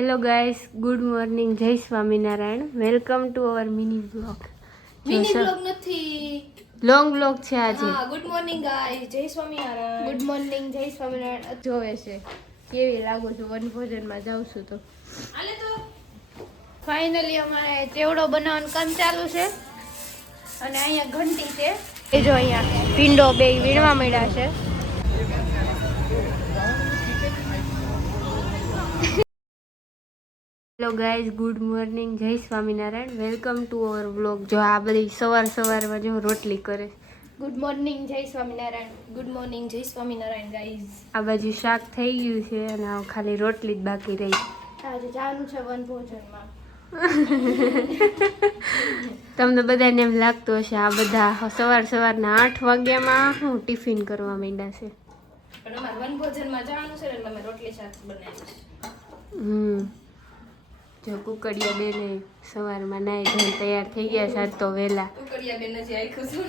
Hello guys, good morning, જય Swaminarayan. Welcome to our mini blog. Mini blog નથી, long blog છે આજે. હા. ગુડ મોર્નિંગ ગાઈસ, જય સ્વામિનારાયણ. ગુડ મોર્નિંગ, જય સ્વામિનારાયણ. જોવે છે કેવી લાગુ છું, વનભોજનમાં જાઉં છું તો આલે તો ફાઇનલી અમારે ચેવડો બનાવવાનું કામ ચાલુ છે અને અહીંયા ઘંટી છે. એ જો અહીંયા ભીંડો બે વીણવા મળ્યા છે. હેલો ગાઈસ, ગુડ મોર્નિંગ, જય Swaminarayan. Welcome to our blog. જો આ બધી સવારમાં જો રોટલી કરે. ગુડ મોર્નિંગ, જય સ્વામિનારાયણ. ગુડ મોર્નિંગ, જય સ્વામિનારાયણ ગાઈસ. આ બાજુ શાક થઈ ગયું છે અને આ ખાલી રોટલી જ બાકી રહી. આજે જવાનું છે વનભોજનમાં. તમને બધાને એમ લાગતું હશે આ બધા સવારના 8 વાગ્યામાં હું ટિફિન કરવા માંડ્યા છે. પણ અમાર વનભોજનમાં જવાનું છે એટલે અમે રોટલી શાક બનાવીએ હમ જો કુકડિયા બેને સવારમાં નાઈ ધોઈને તૈયાર થઈ ગયા છે આજ તો વહેલા. કુકડિયા બેન હજી આખું છું.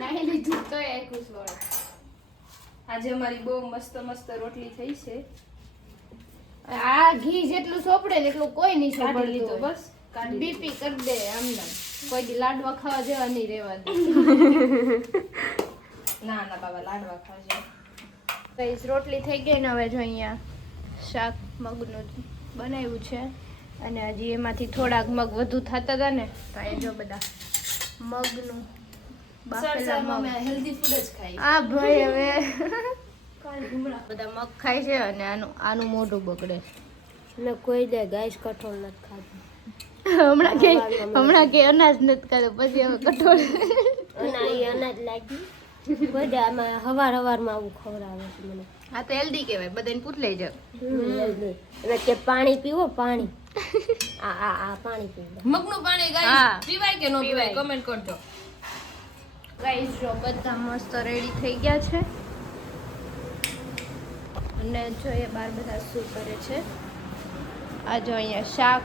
નાહી લીધું તોય આખું સોળ. આજે અમારી બહુ મસ્ત રોટલી થઈ છે. આ ઘી જેટલું સોપડે ને એટલું કોઈ નહીં કાઢી સોપડતું લીધું હોય. બસ કાઢી બીપી કરી દે આમને. કોઈ દી લાડવા ખાવા જેવા નહીં રહેવા દે. ના બાબા લાડવા ખાજો. ગાઈસ રોટલી થઈ ગઈ ને હવે જો અહીંયા શાક મગનું બનાવ્યું છે અને હજી એમાંથી થોડાક મગ વધુ થતા હતા ને તો એ જો બધા મગનું બાફેલા અમે મગ. હેલ્ધી ફૂડ જ ખાઈ. આ ભાઈ હવે કાલ ભૂમરા બધા મગ ખાય છે અને આનું મોઢું બગડે. મેં કોઈ દે ગાઈસ કઠોળ નથી ખાધું. હમણાં કે અનાજ નથી ખાધું પછી હવે કઠોળ. અનાજ લાગી બધા આમાં હવારમાં આવું ખવડાવે છે મને. આ તો હેલ્ધી કહેવાય, બધાને પૂછ લેજો. એટલે કે પાણી પીવો, પાણી આ પાણી પીવો. મગનું પાણી હા. ગાઈસ પીવાય કે ન પીવાય પીવાય. કમેન્ટ કરજો. ગાઈસ જો બધા મસ્ત રેડી થઈ ગયા છે અને જો એ બાર બધા શું કરે છે. આ જો અહીંયા શાક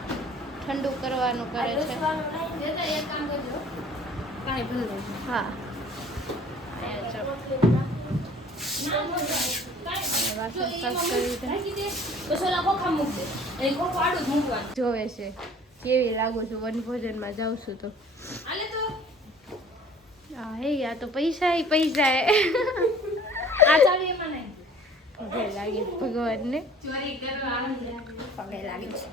ઠંડુ કરવાનું કરે છે. એક કામ કરજો, પાણી ભરી લેજો. હા અહીંયા જો વાસણ સાફ કરી દીધા. જોવે છે કેવી લાગુ છું, વનભોજનમાં જાઉં છું તો હા. હે આ તો પૈસા પગે લાગી ભગવાનને પગે લાગી છે.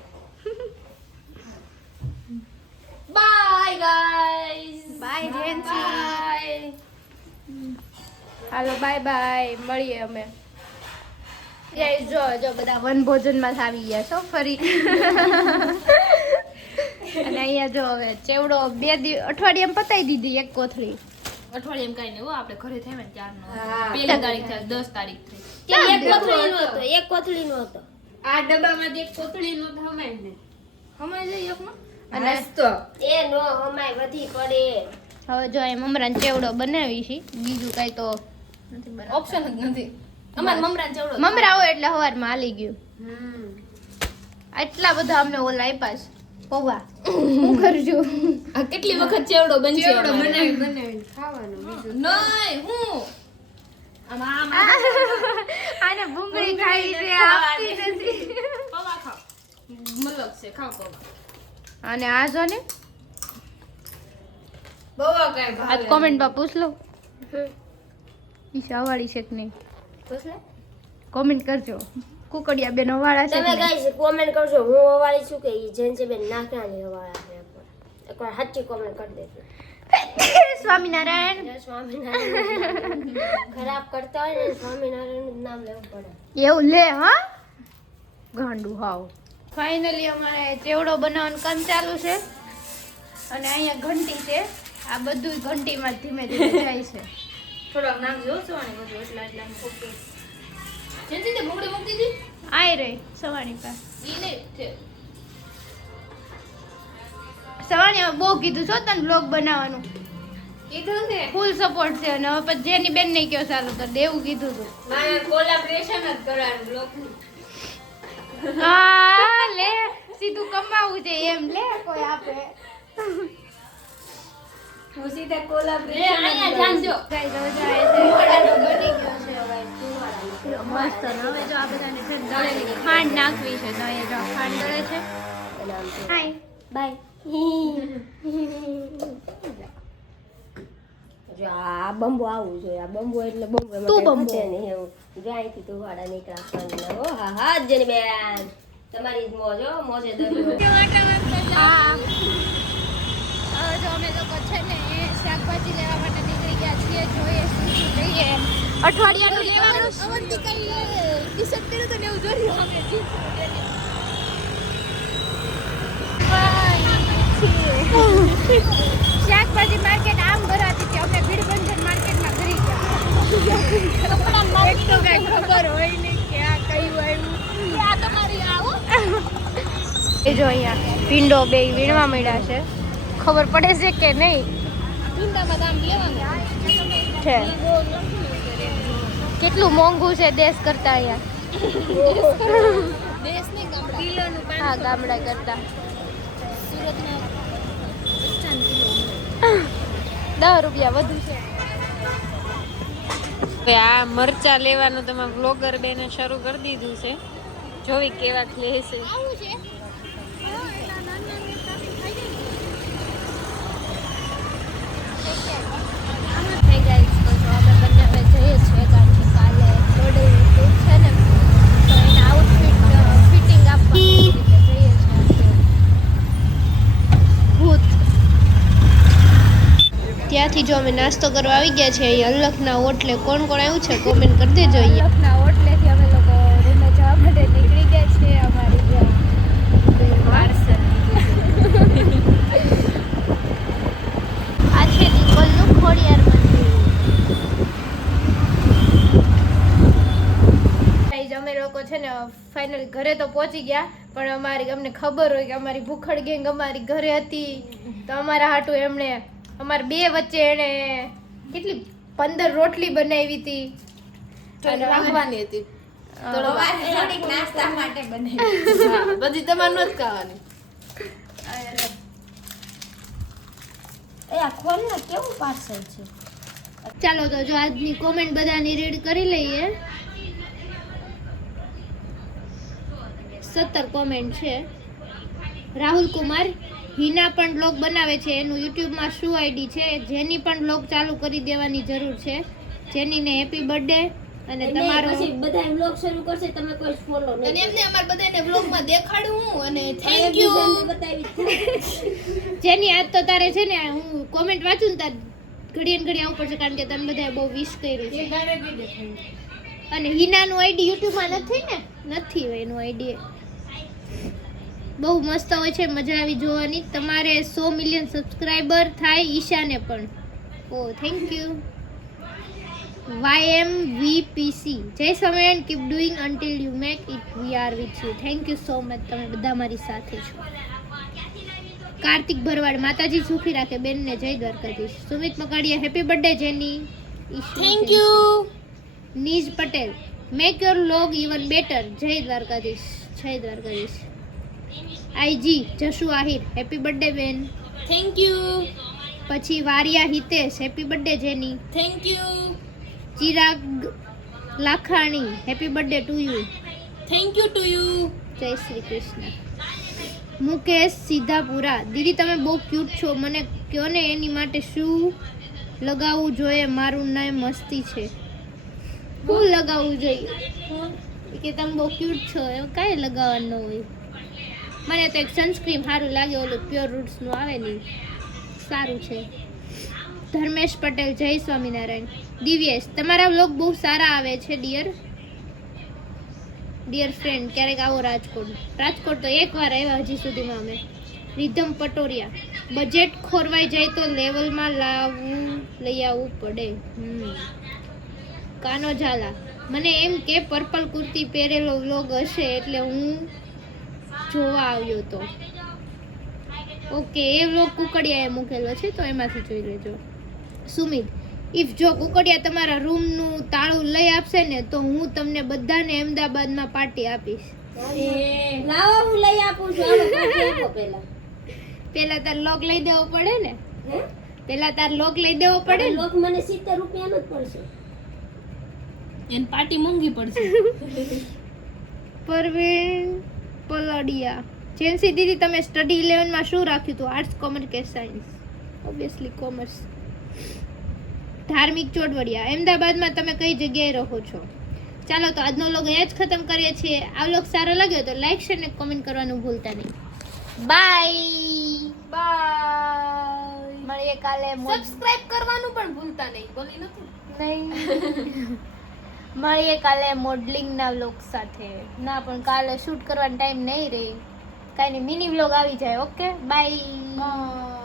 Bye guys, bye Gen Z. હાલો બાય બાય, મળીએ અમે. ગાઈસ જો બધા વનભોજનમાં આવી ગયા છો ફરી. અને અહીંયા જો હવે ચેવડો અઠવાડિયામાં પતાવી દીધી એક કોથળી. અઠવાડિયે કઈ નહીં હો, આપણે ઘરે થાય ને ત્યારનો. હા. 1 તારીખ થાય, 10 તારીખ થઈ. એક કોથળી નો હતો. આ ડબ્બામાંથી એક કોથળીનો થમાય ને હમાય જાય એકમાં. અને એ નો હમાય વધી પડે. હવે જો એ મમરાનો ચેવડો બનાવી છે, બીજું કઈ તો નથી બનાવતા. ઓપ્શન જ નથી. અમાર મમરાન ચેવડો મમરા હોય એટલે સવારમાં હાલી ગયું. આટલા બધા અમને ઓલા આપ્યા છે પૌવા. હું કરજો આ કેટલી વખત ચેવડો બનશે. ચેવડો બનાવી ખાવાનું બીજું. નહીં હું આમ આને ભૂંગળી ખાઈ છે, આપતી નથી. પૌવા ખાઓ. મલક છે, ખાઓ પૌવા. અને આ જો ને પૌવા કઈ આ ભાવે કોમેન્ટમાં પૂછ લો ઈશા વાળી છે કે નહીં. કોમેન્ટ કરજો કુકડિયા બેન વાળા છે તમે કે નહીં. ગાઈસ કોમેન્ટ કરજો હું અવાળી છું કે ઈ જેન્સી બેન નાકરાની અવાળા છે. એકવાર સાચી કોમેન્ટ કરી દેજો. સ્વામિનારાયણ. જય સ્વામિનારાયણ. ખરાબ કરતા હોય ને સ્વામિનારાયણનું નામ લેવું પડે. એવું લે હા ગાંડું હાવ. ફાઇનલી અમારે ચેવડો બનાવવાનું કામ ચાલુ છે અને અહીંયા ઘંટી છે. આ બધું ઘંટીમાં ધીમે ધીમે જાય છે. થોડોક નામ જો સવાની બધું એટલા ઓકે. જેન્સી તે ભૂંગળી મૂકી દીધી આય રહી સવાણી પાસે. ઈ ને છે. સવાણી બહુ કીધું છો તને બ્લોગ બનાવવાનું, કીધું ને ફૂલ સપોર્ટ છે અને હવે પછી જેની બેન ને કયો ચાલુ કર દે એવું કીધું હતું. મારે કોલેબોરેશન જ કરવાનું બ્લોગ. હા લે સીધું કમાવું છે એમ લે કોઈ આપે. હું સીધા કોલેબોરેશન અહીંયા જાણજો. ગાઈસ હવે જાય છે. બની ગયો છે હવે. મસ્ત. હવે જો આ બધાને છે ને દળેલી ખાંડ નાખવી છે, તો અહીંયા જો ખાંડ દળે છે. Hi bye. જો આ બંબો આવું જોઈએ. આ બંબો એટલે બંબો એમાં તું કાંઈ બંબો. ઘટે નહીં એવું. જો અહીંથી તું વાળા નીકળા. ઓ હા હા જેની બેન તમારી જ મોજ હો, મોજે દરિયો. હા હવે જો અમે લોકો છે ને એ શાકભાજી લેવા માટે નીકળી ગયા છીએ. જોઈએ શું શું લઈએ. અઠવાડિયાનું લેવાનું અવંતિકાએ ટી-શર્ટ પહેર્યું તો ને એવું જોયું અમે જીન્સ શાકભાજી માર્કેટ આમ ભરાતી છે. અમે ભીડબંધન માર્કેટમાં ભરી ગયા. એક તો કઈ ખબર હોય નહીં કે આ કયું આવ્યું. આ તમારી આવો એ જો અહીંયા ભીંડો બે વીણવા મળ્યા છે. ખબર પડે છે કે નહીં? ભીંડામાં દામ લેવાનું છે. કેટલું મોંઘું છે દેશ કરતા અહીંયા. દેશ નહીં ગામડા. કિલોનું હા ગામડા કરતા. સુરતમાં 10 રૂપિયા વધુ છે. હવે આ મરચા લેવાનું તમે બ્લોગર બેને શરૂ કરી દીધું છે. જોવી કેવા લેશે. આવું છે. Hey guys, તો જો અમે બંને હવે જઈએ છીએ કારણ કે કાલે બર્થડે છે ને, તો એને આઉટફિટ ફિટિંગ આપવાની એટલે જઈએ છીએ ભૂત. ત્યાંથી જો અમે નાસ્તો કરવા આવી ગયા છીએ. અલખના ઓટલે કોણ કોણ આવ્યું છે કોમેન્ટ કરી દેજો. અલખના ઓટલેથી અમે લોકો રૂમે જવા માટે નીકળી ગયા છીએ. અમારી જો પાર્સલ આ છે નિકોલનું ખોડિયાર મંદિર. અમે લોકો છે ને ફાઇનલ ઘરે તો પહોંચી ગયા, પણ અમને ખબર હોય કે અમારી ભૂખડ ગેંગ અમારી ઘરે હતી, તો અમારા હાટુ એમણે અમારા બે વચ્ચે એને કેટલી 15 રોટલી બનાવી હતી. રાખવાની હતી થોડીક નાસ્તા માટે બનાવી. બધી તમારે નથી ખાવાની. એ આ ખોલ ને કેવું પાર્સલ છે. ચાલો તો જો આજની કોમેન્ટ બધાની રીડ કરી લઈએ. 17 કોમેન્ટ છે. રાહુલ કુમાર, હિના પણ બ્લોગ બનાવે છે, એનું યુટ્યુબમાં શું આઈડી છે? જેની પણ બ્લોગ ચાલુ કરી દેવાની જરૂર છે. જેનીને હેપી બર્થડે. અને તમારો પછી બધા બ્લોગ શરૂ કરશે, તમે કોઈ ફોલો નહીં. અને એમને અમાર બધાને બ્લોગમાં દેખાડું હું અને થેન્ક યુ. જેની આજ તો તારે છે ને હું કોમેન્ટ વાંચું ને તાર ઘડીએ ઘડી આવવું પડશે કારણ કે તમે બધાએ બહુ વિશ કર્યું છે. અને હિનાનું આઈડી યુટ્યુબમાં નથી હોય એનું આઈડી. બહુ મસ્ત હોય છે, મજા આવી જોવાની. તમારે 100 મિલિયન સબસ્ક્રાઇબર થાય ઈશાને પણ. ઓ થેન્ક યુ. YMVPC, જય Swaminarayan, keep doing until you make it, we are with you. Thank you so much, તમે બધા મારી સાથે છો. કાર્તિક ભરવાડ, માતાજી સુખી રાખે બેનને, જય Dwarkadhish. Sumit Makadiya, happy birthday Jeni. Thank you. Nij Patel, make your log even better, જય દ્વારકાધીશ. જય દ્વારકાધીશ. આઈજી જશુ આહિર, હેપી બર્થડે બેન. Thank you. પછી Variya Hitesh, happy birthday Jeni. Thank you. Chirag Lakhani, happy birthday to you. Thank you to you. જય શ્રી કૃષ્ણ. મુકેશ સીધાપુરા, દીદી તમે બહુ ક્યુટ છો, મને કહો ને એની માટે શું લગાવવું જોઈએ? મારું નામ મસ્તી છે. શું લગાવવું જોઈએ? કે તમે બહુ ક્યુટ છો એવું કાંઈ લગાવવાનું હોય. મને તો એક સનસ્ક્રીન સારું લાગે, ઓલું પ્યોર રૂટ્સનું આવે ને સારું છે. ધર્મેશ પટેલ, જય સ્વામિનારાયણ. દિવ્યેશ, તમારા વ્લોગ બહુ સારા આવે છે ડિયર ફ્રેન્ડ. ક્યારેક આવો રાજકોટ તો એકવાર આવ્યા હજી સુધીમાં અમે. રિધમ પટોરિયા, બજેટ ખોરવાઈ જાય તો લેવલમાં લઈ આવવું પડે. કાનો ઝાલા, મને એમ કે પર્પલ કુર્તી પહેરેલો વ્લોગ હશે એટલે હું જોવા આવ્યો તો. ઓકે, એ વ્લોગ કુકડિયાએ મૂકેલો છે તો એમાંથી જોઈ લેજો. સુમિત, ઇફ જો કુકડિયા તમારા રૂમનું તાળું લઈ આપશે ને તો હું તમને બધાને અમદાવાદમાં પાર્ટી આપીશ. લાવો હું લઈ આપું છું. પેલા તાર લોક લઈ દેવો પડે ને. પેલા તાર લોક લઈ દેવો પડે. લોક મને 70 રૂપિયાનો જ પડશે. એને પાર્ટી મોંઘી પડશે. પરવીન પલડિયા. જેન્સી દીદી તમે સ્ટડી 11 માં શું રાખ્યું હતું? આર્ટ્સ, કોમર્સ કે સાયન્સ? Obviously commerce. ધાર્મિક ચોડવડિયા. અમદાવાદમાં તમે કઈ જગ્યાએ રહો છો? ચાલો તો આજનો વ્લોગ અહીંયા જ ખતમ કરીએ છીએ. આ વ્લોગ સારો લાગ્યો તો લાઈક શેર ને કોમેન્ટ કરવાનું ભૂલતા નહીં. By bye. મળીએ કાલે. સબસ્ક્રાઇબ કરવાનું પણ ભૂલતા નહીં. બોલી નથી. નહીં. મળીએ કાલે મોડલિંગના વ્લોગ સાથે. ના પણ કાલે શૂટ કરવાનો ટાઈમ નહીં રહી. કાંઈ નહીં, મિની વ્લોગ આવી જાય. Okay bye.